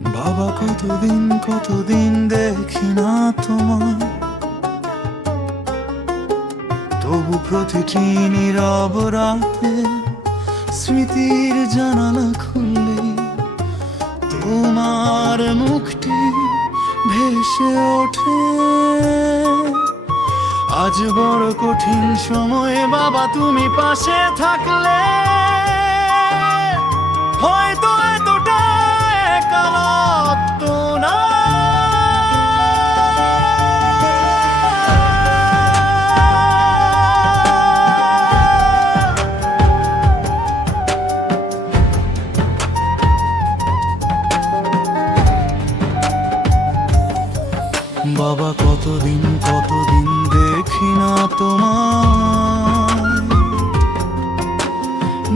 বাবা কতদিন কতদিন দেখি না তোমায়, তবু প্রতিটি নীরব রাতে স্মৃতির জানালা খুললে তোমার মুখটি ভেসে ওঠে। আজ বড় কঠিন সময়ে বাবা তুমি পাশে থাকলে হয়তো এতটা একা লাগতো না। বাবা কতদিন কতদিন দেখি না তোমায়,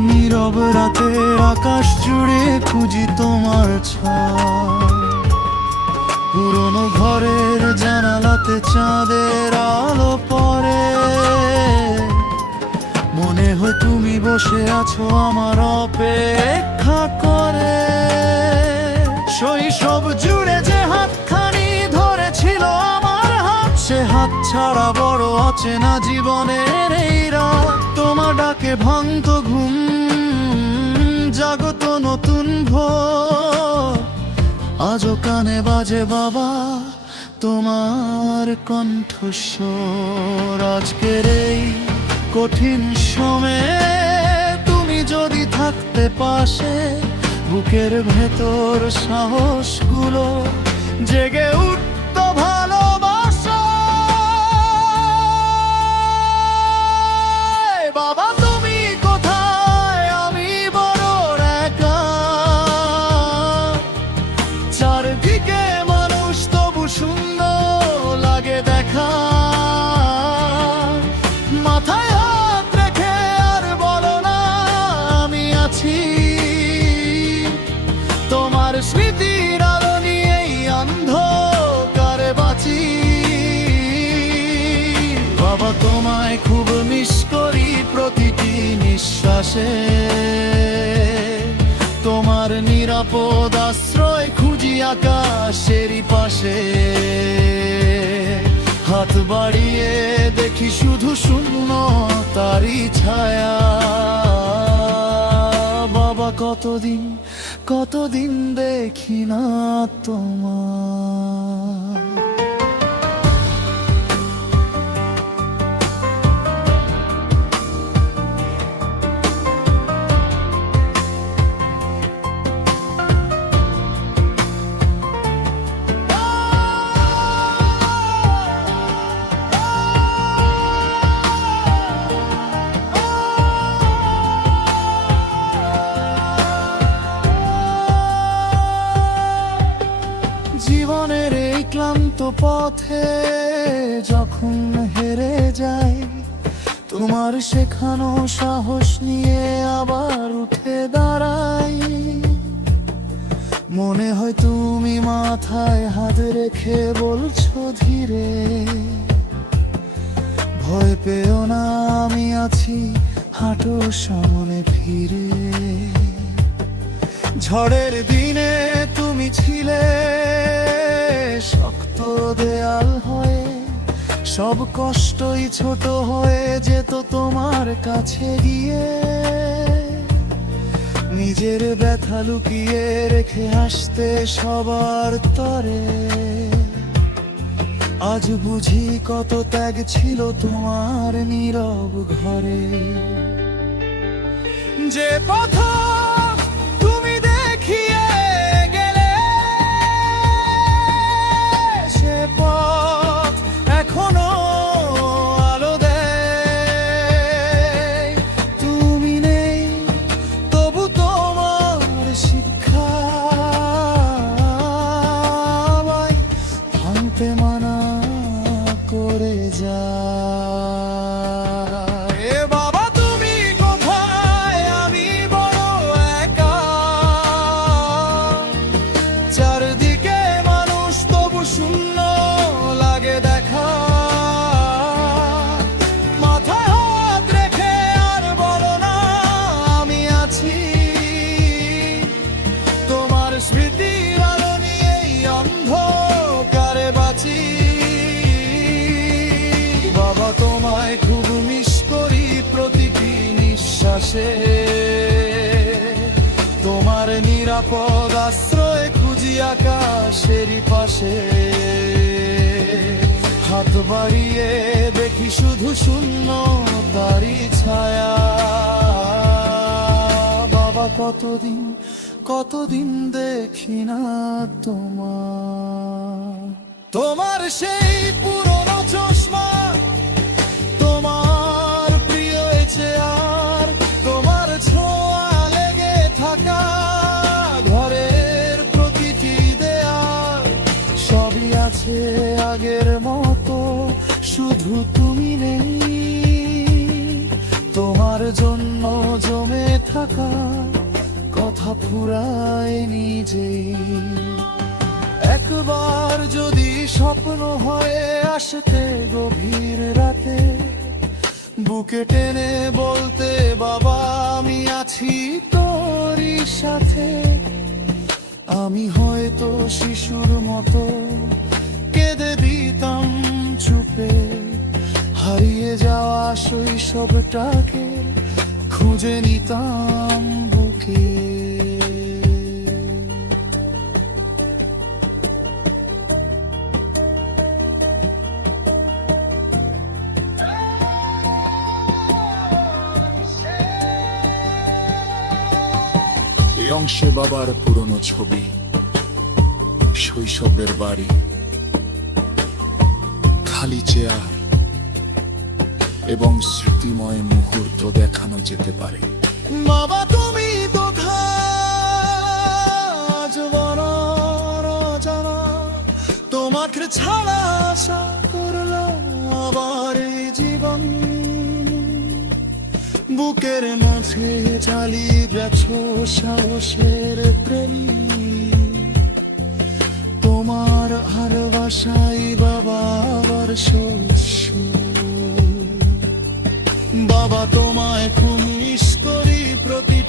নীরব রাতে আকাশ জুড়ে খুঁজি তোমার ছায়া। পুরনো ঘরের জানালাতে চাঁদের আলো পড়ে, মনে হয় তুমি বসে আছো আমার অপেক্ষা করে। শৈশব জুড়ে যে হাতখানি ধরেছিল আমার হাত, সে হাত ছাড়া বড় অচেনা জীবনের এই রাত। তোমার ডাকে ভাঙত ঘুম, জাগত নতুন ভোর। আজও কানে বাজে বাবা তোমার কণ্ঠস্বর। আজকের এই কঠিন সময়ে তুমি যদি থাকতে পাশে, বুকের ভেতর সাহসগুলো জেগে উঠত ভালোবাসা। বাবা তুমি কোথায়, আমি বড় একা। চারদিকে মানুষ তবু সুন্দর লাগে দেখা। মাথায় হাত রেখে আর বলো না আমি আছি। তোমার স্মৃতির আলো নিয়েই অন্ধকারে বাঁচি। বাবা তোমায় খুব মিস করি প্রতিটি নিঃশ্বাসে। তোমার নিরাপদ আশ্রয় খুঁজি আকাশেরই পাশে। হাত বাড়িয়ে দেখি শুধু শূন্য তারই ছায়া। বাবা কতদিন কতদিন দেখি না তোমার। জীবনের এই ক্লান্ত পথে যখন হেরে যাই, তোমার শেখানো সাহস নিয়ে আবার উঠে দাঁড়াই। মনে হয় তুমি মাথায় হাত রেখে বলছো ধীরে, ভয় পেও না আমি আছি, হাঁটো সামনে ফিরে। ঝড়ের দিনে তুমি ছিলে শক্ত দেয়াল হয়ে, সব কষ্টই ছোট হয়ে যেত তোমার কাছে গিয়ে। নিজের ব্যথা লুকিয়ে রেখে আসতে সবার তরে। আজ বুঝি কত ত্যাগ ছিল তোমার নীরব ঘরে। যে পথ তুমি দেখিয়ে গেলে, সে পথ এখনো আলো দেয়। তুমি নেই তবু তোমার শিক্ষা ভাঙতে মানা করে যায়। বাবা তুমি কোথায়, আমি বড় পাশে, তোমার নিরাপদ আশ্রয় খুঁজি আকাশেরই পাশে। হাত বাড়িয়ে দেখি শুধু শূন্য তারই ছায়া। বাবা কতদিন দেখি না তোমার সেই পুরনো চশমা, তোমার প্রিয় চেয়ার, তোমার ছোঁয়া লেগে থাকা ঘরের প্রতিটি দেয়াল, সবই আছে আগের মতো, শুধু তুমি নেই। তোমার জন্য জমে থাকা কথা ফুরায় নিজেই। একবার যদি স্বপ্ন হয়ে আসতে গভীর রাতে, বুকে টেনে বলতে বাবা আমি আছি তোরই সাথে, আমি হয়তো শিশুর মতো কেঁদে দিতাম চুপে। হারিয়ে যাওয়া শৈশবটাকে খুঁজে নিতাম বুকে। এই অংশে বাবার পুরনো ছবি, শৈশবের বাড়ি, খালি চেয়ার এবং স্মৃতিময় মুহূর্ত দেখানো যেতে পারে। বাবা তুমি তো জানা, তোমাকে ছাড়া আশা করলাম আবার এই জীবন। বুকের মাঝে চালিয়ে গেছো সাহসের প্রেমী, তোমার ভালোবাসাই বাবা আবার শস্য। বাবা তোমায় খুব মিস করি প্রতি